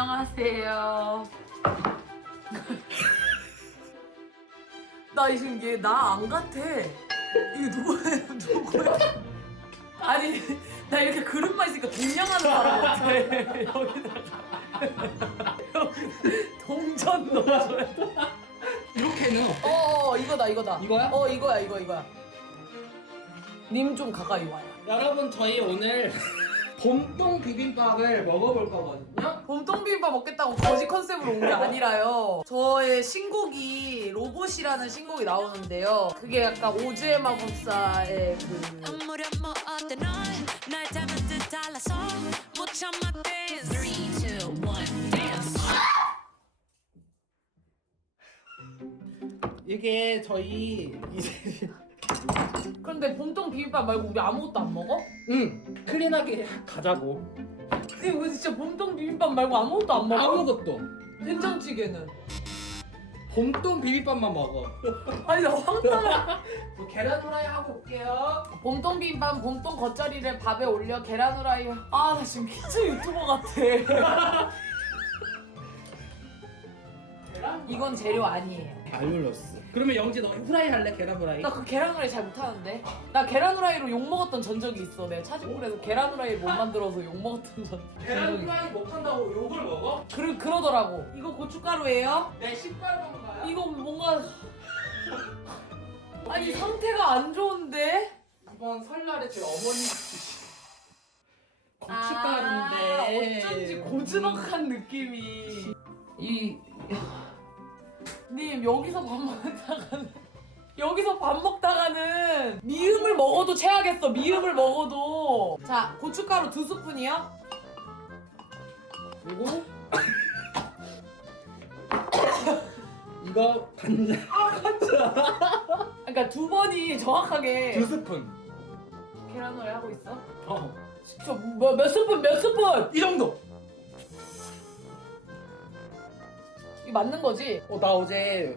안녕하세요. 나 지금 얘 나 안 같아. 이게 누구야? 아니 나 이렇게 그릇만 있으니까 동냥하는 사람 같아. 여기다가 동전 넣어줘야 돼. 이렇게는 이거다. 이거야? 이거야. 님 좀 가까이 와요. 여러분 저희 오늘 봄동 비빔밥을 먹어볼 거거든요. 봄동 비빔밥 먹겠다고 거지 컨셉으로 온 게 아니라요. 저의 신곡이 로봇이라는 신곡이 나오는데요. 그게 약간 오즈의 마법사의 아무렴 뭐 어때 널날 닮은 듯 달라서 못 참아 dance 3, 2, 1 dance 이게 저희 이제 그런데 봄동 비빔밥 말고 우리 아무것도 안 먹어? 클린하게 가자고. 근데 우리 진짜 봄동 비빔밥 말고 아무것도 안 먹어? 아무것도. 된장찌개는? 봄동 비빔밥만 먹어. 아니 나 황당해. 계란 후라이 하고 올게요. 봄동 비빔밥 봄동 겉절이를 밥에 올려 계란 후라이. 아 나 지금 피자 유튜버 같아. 이건 재료 아니에요. 알룰로스. 그러면 영지 너 후라이 할래? 계란 후라이? 나 그 계란 후라이 잘 못하는데. 나 계란 후라이로 욕 먹었던 전적이 있어. 내가 차지골에서 계란 후라이 못 만들어서 욕 먹었던 계란 전적이. 후라이 못한다고 욕을 먹어? 그러더라고. 이거 고춧가루예요? 내 식가루인가요? 이거 뭔가 아니 상태가 안 좋은데? 이번 설날에 제 어머니 고춧가루인데 어쩐지 고즈넉한 느낌이. 님 여기서 밥 먹다가는 미음을 먹어도 체하겠어. 미음을 먹어도. 자 고춧가루 2스푼이요. 그리고 이거 간장 그러니까 2번이 정확하게 2스푼. 계란 후라이 하고 있어? 어. 몇 스푼? 이 정도. 이거 맞는 거지? 나 어제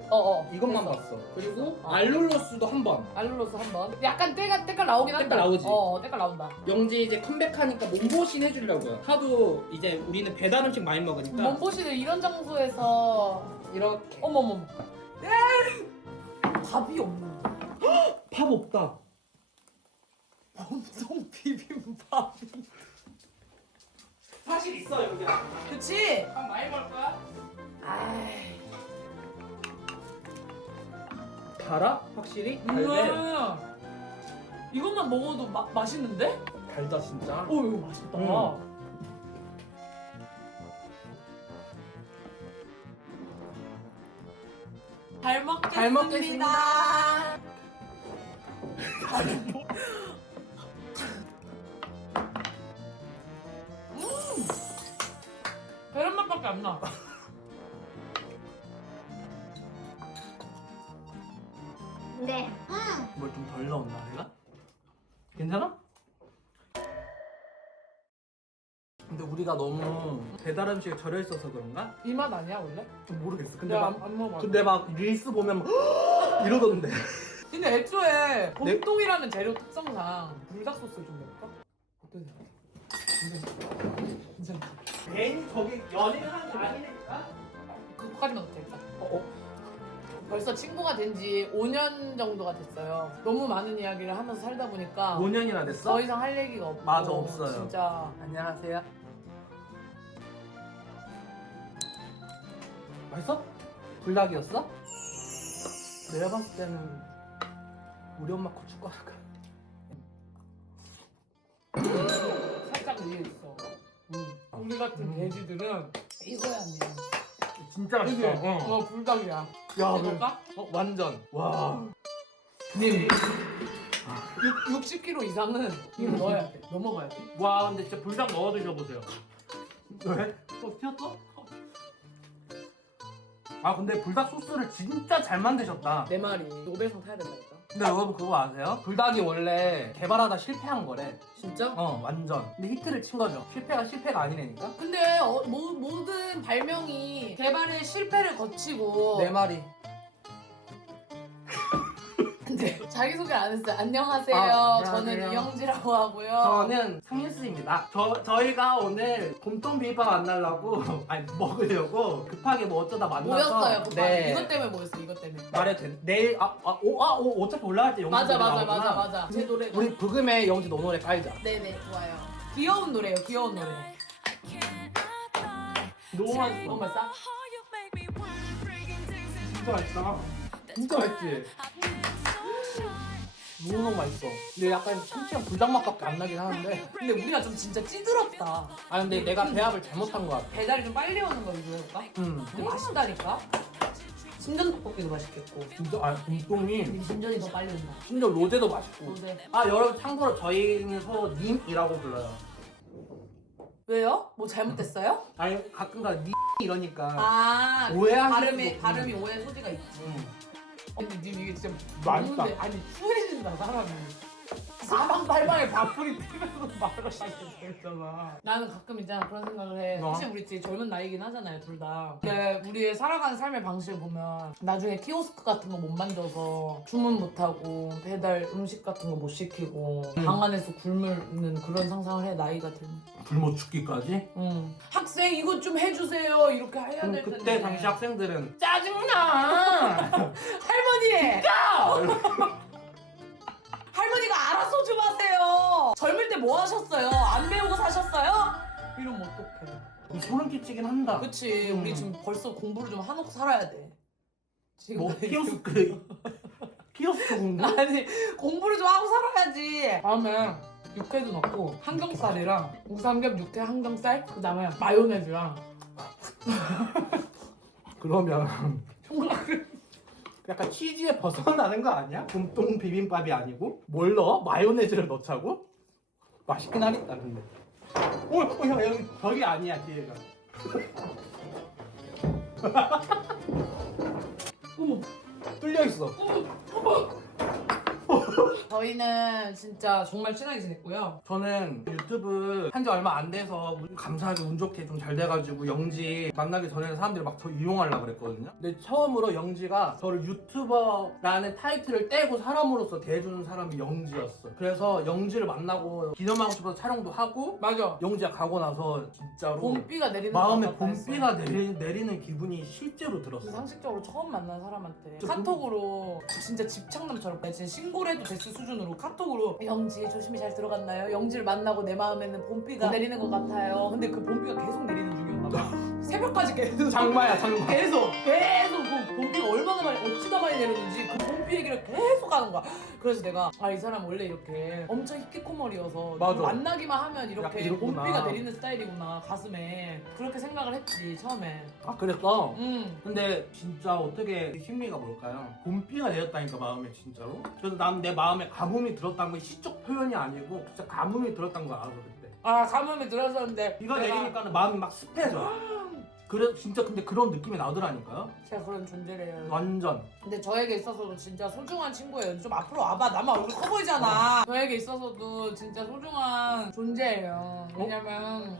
이것만 됐어. 봤어. 그리고 알룰로스도 한 번. 알룰로스 한 번. 약간 때깔 나오긴 한다. 때깔 나오지? 때깔 나온다. 영지 이제 컴백하니까 몸보신 해주려고요. 하도 이제 우리는 배달 음식 많이 먹으니까 먼보시들 이런 장소에서 이렇게. 어머머. 밥이 없는데. 밥 없다. 봄동 비빔밥. 사실 있어 여기. 그치? 밥 많이 먹을 거야? 아이. 달아? 확실히? 달대? 이것만 먹어도 맛있는데? 달다 진짜. 오 이거 맛있다. 잘 먹겠습니다. 잘 먹겠습니다. 계란 맛밖에 안 나. 네. 뭘 좀 덜 넣었나 내가? 괜찮아? 근데 우리가 너무 배달 음식에 절여 있어서 그런가? 이 맛 아니야 원래? 모르겠어. 근데 내가 막 안 먹어. 근데 막 릴스 보면 막 이러던데. 근데 애초에 봄동이라는 재료 특성상 불닭 소스 좀 넣을까? 어때? 괜찮지? 괜히 저기 연예인이 아니니까. 그거까지만 넣자 일단. 벌써 친구가 된 지 5년 정도가 됐어요. 너무 많은 이야기를 하면서 살다 보니까 5년이나 됐어? 더 이상 할 얘기가 없고. 맞아, 없어요. 진짜. 안녕하세요. 맛있어? 불닭이었어? 내가 봤을 때는 우리 엄마 고춧가루가 살짝 위에 있어. 우리 같은 돼지들은 이거야 언니. 진짜 그치? 맛있어. 불닭이야. 야, 해볼까? 완전. 와. 님 60kg 이상은 이거 넣어야 돼. 넘어가야 돼. 와, 근데 진짜 불닭 넣어 드셔보세요. 왜? 튀었어? 아, 근데 불닭 소스를 진짜 잘 만드셨다. 내 말이 노벨상 타야 된다니까. 근데 여러분 그거 아세요? 불닭이 원래 개발하다 실패한 거래. 진짜? 완전. 근데 히트를 친 거죠. 실패가 아니라니까? 근데 모든 발명이 개발의 실패를 거치고 내 말이. 근데 자기소개 안 했어요. 안녕하세요. 안녕하세요. 저는 이영지라고 하고요. 저는 상윤수입니다. 저희가 오늘 곰통 비빔밥 만나려고 아니 먹으려고 급하게 뭐 어쩌다 만나서 모였어요. 급하게. 네. 이것 때문에 모였어. 이것 때문에. 말해도 돼. 내일 어차피 올라갈 때 영지 맞아 노래 맞아 나오구나. 맞아 맞아. 제 노래. 우리 부금에 영지 너 노래 깔자. 네네 좋아요. 귀여운 노래예요. 귀여운 노래. 너무 맛있어. 너무 맛있어? 진짜 맛있다. 진짜 맛있지? 너무 맛있어. 근데 약간 참치랑 불닭맛밖에 안 나긴 하는데. 근데 우리가 좀 진짜 찌들었다. 아 근데 내가 배합을 잘못한 것 같아. 배달이 좀 빨리 오는 거 위주해볼까? 근데 맛있다니까? 순전 떡볶이도 맛있겠고. 진짜 아 곰통이 순전이 더 빨리 온다. 심지어 로제도 맛있고. 로제. 아 여러분 참고로 저희는 서로 님이라고 불러요. 왜요? 뭐 잘못됐어요? 아니 가끔가다 니 이러니까 아 오해하실 발음이 오해 소지가 있지. 근데 님 이게 진짜 맛있다. 먹는데 아니 추해진다 사람이. 사방팔방에 밥풀이 튀면서 말을 하게 되잖아. 나는 가끔 있잖아 그런 생각을 해. 사실 우리 진짜 젊은 나이긴 하잖아요 둘 다. 근데 우리의 살아가는 삶의 방식을 보면 나중에 키오스크 같은 거 못 만져서 주문 못 하고 배달 음식 같은 거 못 시키고 방 안에서 굶는 그런 상상을 해 나이가 들면. 굶어 죽기까지? 학생 이것 좀 해주세요 이렇게 해야 될 텐데. 그때 당시 학생들은 짜증나! 할머니! 할머니가 알아서 좀 하세요. 젊을 때 뭐 하셨어요? 안 배우고 사셨어요? 이러면 어떡해. 소름 끼치긴 한다. 그치 우리 지금 벌써 공부를 좀 해놓고 살아야 돼. 지금 뭐 키오스크 공부? 아니 공부를 좀 하고 살아야지. 다음에 육회도 넣고 항정살이랑 우삼겹 육회 항정살 그 다음에 마요네즈랑 그러면 약간 치즈에 벗어나는 거 아니야? 곰통 비빔밥이 아니고? 뭘 넣어? 마요네즈를 넣자고? 맛있긴 하겠다 근데 야 여기 벽이 아니야 뒤에가 어머 뚫려있어 저희는 진짜 정말 친하게 지냈고요. 저는 유튜브 한 지 얼마 안 돼서 감사하게 운 좋게 좀 잘 돼가지고 영지 만나기 전에는 사람들이 막 저 이용하려고 그랬거든요. 근데 처음으로 영지가 저를 유튜버라는 타이틀을 떼고 사람으로서 대해주는 사람이 영지였어. 그래서 영지를 만나고 기념하고 싶어서 촬영도 하고 맞아. 영지가 가고 나서 진짜로 봄비가 내리는 마음에 것 같다 했어. 봄비가 내리는 기분이 실제로 들었어. 상식적으로 처음 만난 사람한테 진짜 카톡으로 진짜 집착남처럼 진짜 신고를 해도 됐을 수준으로 카톡으로 영지 조심히 잘 들어갔나요? 영지를 만나고 내 마음에는 봄비가 내리는 것 같아요. 근데 그 봄비가 계속 내리는 중이었나 봐. 새벽까지 계속 장마야 장마. 계속 그 봄비가 얼마나 많이 어찌나 많이 내렸는지 그 봄비 얘기를 계속 하는 거야. 그래서 내가 아 이 사람 원래 이렇게 엄청 히키코머리여서 맞아. 만나기만 하면 약간 이렇게 이렇구나. 봄비가 내리는 스타일이구나 가슴에 그렇게 생각을 했지 처음에. 아 그랬어? 근데 근데 진짜 어떻게 심리가 뭘까요? 봄비가 내렸다니까 마음에 진짜로. 그래서 난 내 마음에 가뭄이 들었다는 건 시적 표현이 아니고 진짜 가뭄이 들었다는 걸 알아서 그때. 아 가뭄이 들었었는데 비가 내가 내리니까는 마음이 막 습해져. 그래 진짜 근데 그런 느낌이 나더라니까요. 제가 그런 존재래요. 완전. 근데 저에게 있어서도 진짜 소중한 친구예요. 좀 앞으로 와봐. 나만 얼굴 커 보이잖아. 저에게 있어서도 진짜 소중한 존재예요. 왜냐면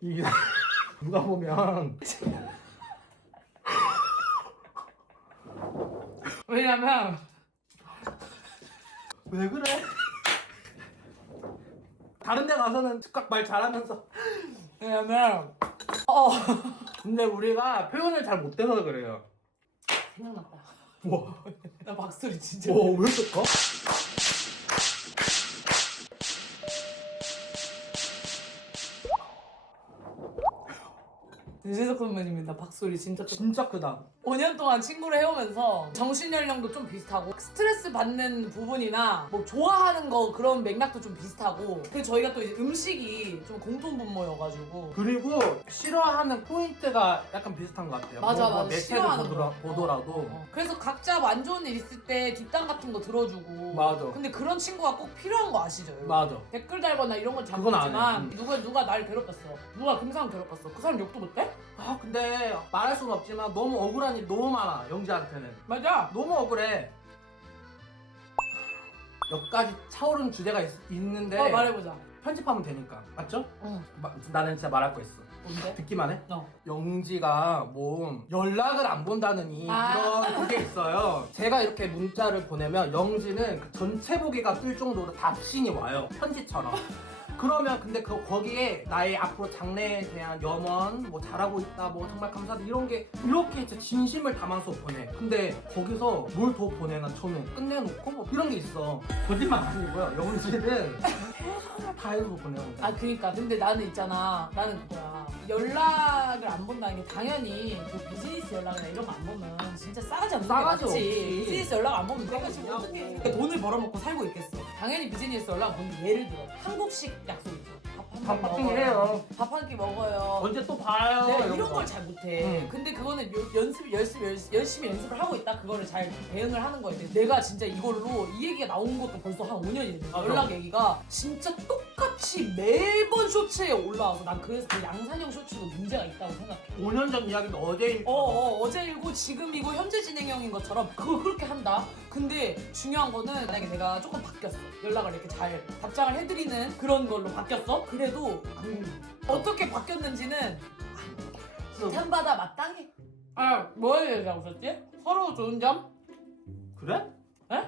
이게 누가 보면 왜냐면 왜 그래? 다른 데 가서는 즉각 말 잘하면서 왜냐면 근데 우리가 표현을 잘 못해서 그래요. 생각났다. 와, 나 박소리 진짜. 와, 왜 이렇게 커? 유재석 선배님입니다. 박소리 진짜. 진짜 크다. 5년 동안 친구를 해오면서 정신 연령도 좀 비슷하고 스트레스 받는 부분이나 뭐 좋아하는 거 그런 맥락도 좀 비슷하고 그 저희가 또 이제 음식이 좀 공통 분모여가지고 그리고 싫어하는 포인트가 약간 비슷한 것 같아요. 맞아 뭐 맞아 매체를 싫어하는 거. 보더라도 그래서 각자 안 좋은 일 있을 때 뒷담 같은 거 들어주고 맞아. 근데 그런 친구가 꼭 필요한 거 아시죠? 여러분? 맞아. 댓글 달거나 이런 건 잘 그건 안 모르지만 해. 누가 날 괴롭혔어 누가 김상훈 괴롭혔어 그 사람 욕도 못해? 아 근데 말할 수는 없지만 너무 억울한 일 너무 많아 영지한테는. 맞아 너무 억울해. 몇 가지 차오르는 주제가 있는데 말해보자 편집하면 되니까. 맞죠? 응. 나는 진짜 말할 거 있어. 뭔데? 듣기만 해? 어. 영지가 뭐 연락을 안 본다느니 이런 그게 있어요. 제가 이렇게 문자를 보내면 영지는 그 전체 보기가 뜰 정도로 답신이 와요. 편지처럼. 그러면 근데 거기에 나의 앞으로 장래에 대한 염원, 뭐 잘하고 있다, 뭐 정말 감사하다 이런 게 이렇게 진짜 진심을 담아서 보내. 근데 거기서 뭘 더 보내? 난 처음에 끝내놓고 뭐 이런 게 있어. 거짓말 아니고요. 영지는 최선을 다해서 보내요. 아 그니까 근데 나는 있잖아 나는 그거야 연락을 안 본다는 게 당연히 그 비즈니스 연락이나 이런 거 안 보면 진짜 싸가지 없는 게 싸가지 맞지 없지. 비즈니스 연락 안 보면 내가 지금 어떻게 돈을 벌어먹고 살고 있겠어 당연히 비즈니스 연락 보는데 예를 들어 한국식 약속 있어 밥 한 끼 해요. 밥 한 끼 먹어요 언제 또 봐요. 내가 이런 이런 거. 걸 잘 못해. 근데 그거는 열심히 연습을 하고 있다. 그거를 잘 대응을 하는 거야. 근데 내가 진짜 이걸로 이 얘기가 나온 것도 벌써 한 5년이 됐어. 맞아. 연락 얘기가 진짜 똑같이 매번 쇼츠에 올라와서 난 그래서 그 양산형 쇼츠도 문제가 있다고 생각해. 5년 전 이야기는 어제 어제 일고 지금이고 현재 진행형인 것처럼 그걸 그렇게 한다. 근데 중요한 거는 만약에 내가 조금 바뀌었어. 연락을 이렇게 잘 답장을 해드리는 그런 걸로 바뀌었어. 그래도 안 궁금해. 어떻게 바뀌었는지는 템바다 마땅해. 뭘 얘기하고 있었지? 서로 좋은 점? 그래? 에?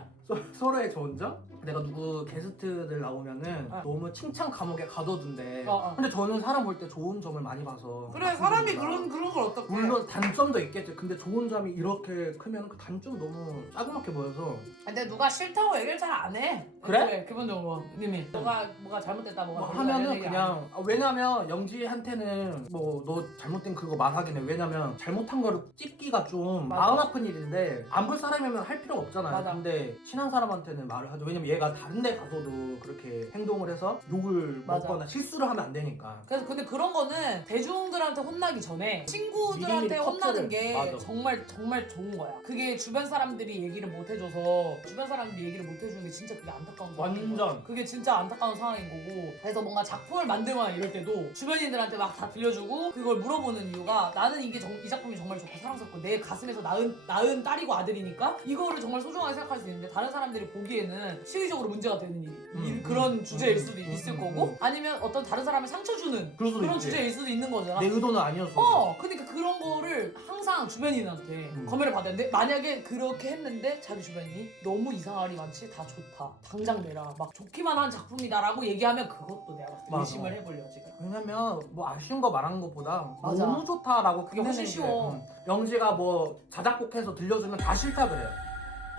서로의 좋은 점? 내가 누구 게스트들 나오면은 너무 칭찬 감옥에 가둬둔대. 근데 저는 사람 볼 때 좋은 점을 많이 봐서. 그래 사람이 그런 걸 어떻게? 물론 단점도 있겠지. 근데 좋은 점이 이렇게 크면 그 단점이 너무 짜증나게 보여서. 근데 누가 싫다고 얘기를 잘 안 해. 그래? 기본적으로 님이 뭐가 잘못됐다 뭐가 뭐 별로다 하면은 이런 얘기 안 해. 그냥 왜냐면 영지한테는 뭐 너 잘못된 그거 말하긴 해. 왜냐면 잘못한 거를 찝기가 좀 맞아. 마음 아픈 일인데 안 볼 사람이면 할 필요가 없잖아요. 맞아. 근데 친한 사람한테는 말을 하죠. 왜냐면 얘가 다른 데 가서도 그렇게 행동을 해서 욕을 맞아. 먹거나 실수를 하면 안 되니까. 그래서 근데 그런 거는 대중들한테 혼나기 전에 친구들한테 미리미리 혼나는 커트를. 게 맞아. 정말 좋은 거야. 그게 주변 사람들이 얘기를 못 해줘서 주변 사람들이 얘기를 못 해주는 게 진짜 그게 안타까운 상황인 거야. 완전. 그게 진짜 안타까운 상황인 거고 그래서 뭔가 작품을 만들거나 이럴 때도 주변인들한테 막 다 들려주고 그걸 물어보는 이유가 나는 이 작품이 정말 좋고 사랑스럽고 내 가슴에서 낳은 딸이고 아들이니까 이거를 정말 소중하게 생각할 수 있는데 다른 사람들이 보기에는 시의적으로 문제가 되는 그런 주제일 수도 있을 거고 아니면 어떤 다른 사람을 상처 주는 그럴 수도 그런 있지. 주제일 수도 있는 거잖아. 내 의도는 아니었어. 그러니까 그런 거를 항상 주변인한테 검열을 받아야 돼. 만약에 그렇게 했는데 자기 주변이 너무 이상하리 많지 다 좋다. 당장 내라. 막 좋기만 한 작품이다라고 얘기하면 그것도 내가 봤을 때 맞아. 의심을 해보려 지금. 왜냐면 뭐 아쉬운 거 말하는 것보다 맞아. 너무 좋다라고 그게 훨씬 끝내는 게, 쉬워. 영지가 뭐 자작곡해서 들려주면 다 싫다 그래요.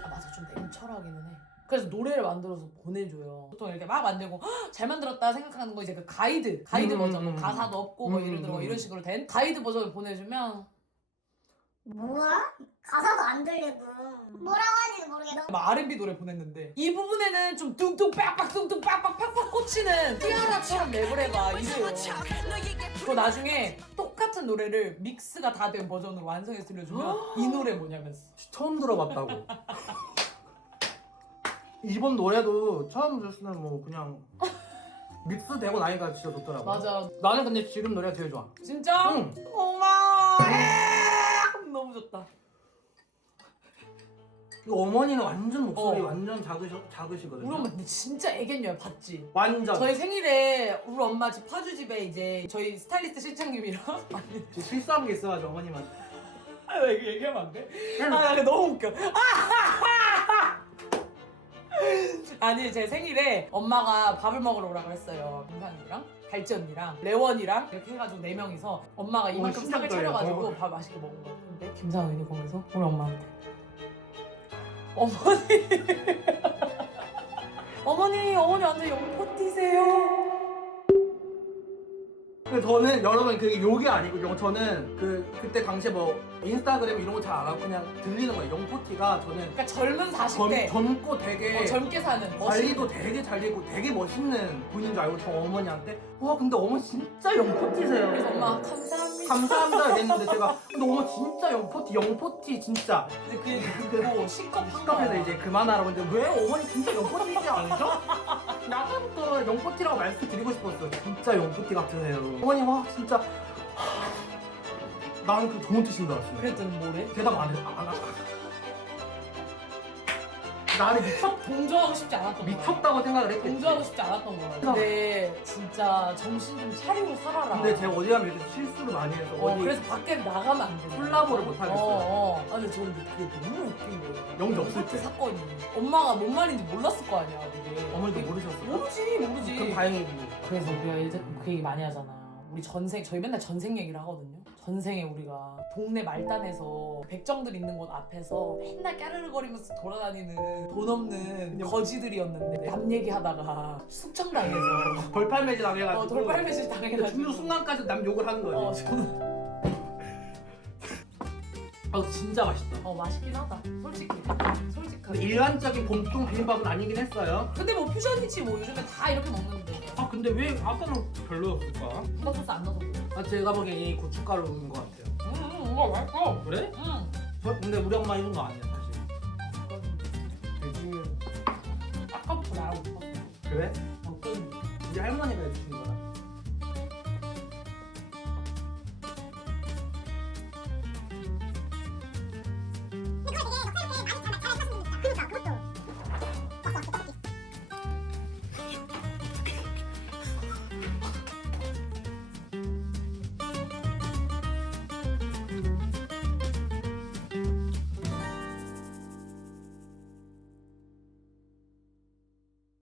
맞아 좀 냉철하기는 해. 그래서 노래를 만들어서 보내줘요. 보통 이렇게 막 만들고 "헉, 잘 만들었다 생각하는 거 이제 그 가이드 버전 가사도 없고 뭐 예를 들어 뭐 이런 식으로 된 가이드 버전을 보내주면 뭐야? 가사도 안 들리고 뭐라고 하는지 모르겠어. 막 R&B 노래 보냈는데 이 부분에는 좀 뚱뚱 빡빡 팍팍 꽂히는 티아라처럼 랩을 해봐 이래요. 그거 나중에 똑같은 노래를 믹스가 다 된 버전으로 완성해서 들려주면 이 노래 뭐냐면서 처음 들어봤다고. 이번 노래도 처음 들었으면 뭐 그냥 믹스되고 나니까 진짜 좋더라고. 맞아. 나는 근데 지금 노래가 제일 좋아. 진짜? 응. 고마워. 너무 좋다. 이거 어머니는 완전 목소리 어. 완전 작으시거든요. 우리 엄마 근데 진짜 애견녀야 봤지? 완전. 저희 생일에 우리 엄마 집 파주 집에 이제 저희 스타일리스트 실장님이랑 저 실수한 게 있어가지고 어머님한테. 나 이거 얘기하면 안 돼? 나 이거 너무 웃겨. 아니 제 생일에 엄마가 밥을 먹으러 오라고 했어요. 민상이랑 갈지 언니랑 레원이랑 이렇게 해가지고 4명이서 엄마가 이만큼 진짜 상을 떨려. 차려가지고 밥 맛있게 먹은 거야. 근데 김상현이 거기서 우리 엄마한테 어머니 완전 영포티세요. 근데 저는 여러분 그게 욕이 아니고 저는 그때 당시에 뭐 인스타그램 이런 거 잘 안 하고 그냥 들리는 거예요. 영포티가 저는 그러니까 젊은 40대 젊고 되게 젊게 사는 관리도 멋있는 되게 잘 되고 되게 멋있는 분인 줄 알고 저 어머니한테 와 근데 어머니 진짜 영포티세요. 그래서 엄마 감사합니다. 감사합니다 이랬는데 제가 근데 어머 진짜 영포티 진짜 이제 그 얘기 듣고 시겁한 식감에서 거야. 이제 그만하라고 했는데 왜 어머니 진짜 영포티지 않으죠? 나부터 영포티라고 말씀드리고 싶었어요. 진짜 영포티 같으세요. 어머니 와 진짜 나는 그 좋은 뜻인 줄 알았어요. 그랬더니 뭐래? 대답 안 해. 안 하. 나를 동조하고 싶지 않았던 거야. 미쳤다고 생각을 했겠지. 동조하고 싶지 않았던 거야. 근데 진짜 정신 좀 차리고 살아라. 근데 제가 어디 가면 이렇게 실수를 많이 해서 어디 그래서 밖에 나가면 안 돼. 콜라보를 못 하겠어요. 아, 근데 저는 그게 너무 웃긴 거예요. 영지 없을 그렇게 때. 사건이. 엄마가 뭔 말인지 몰랐을 거 아니야, 그게. 어머니도 모르셨어요? 모르지. 그럼 다행이고. 그래서 우리가 이제 그 얘기 많이 하잖아. 우리 전생, 저희 맨날 전생 얘기를 하거든요. 전생에 우리가 동네 말단에서 백정들 있는 곳 앞에서 맨날 까르르거리면서 돌아다니는 돈 없는 거지들이었는데 남 얘기하다가 숙청당해서 돌팔매질 당해가지고. 돌팔매질 당해가지고 죽는 순간까지 남 욕을 하는 거예요. 저는 진짜 맛있다. 맛있긴 하다. 솔직히. 솔직하게. 근데 일반적인 봄동 비빔밥은 아니긴 했어요. 근데 뭐 퓨전이지 뭐 요즘에 다 이렇게 먹는데. 근데 왜 아까는 별로였을까? 누가 소스 안 넣어서 그래. 제가 보기엔 이 고춧가루인 것 같아요. 이거 맛있어. 그래? 응. 근데 우리 엄마 해준 거 아니야 사실. 돼지. 아까부터 나하고 싶었어. 그래? 어떤 우리 할머니가 해주신 거라.